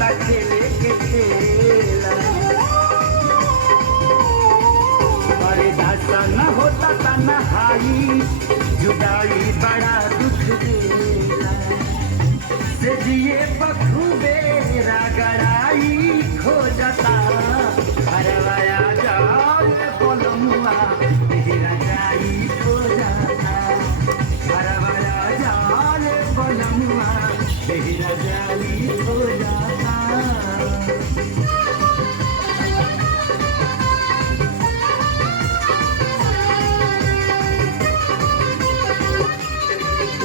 चाहता खेले के खेला। अरे दासा न होता तन्हाई, जुदाई बड़ा दुख देला। से जिए बखूबे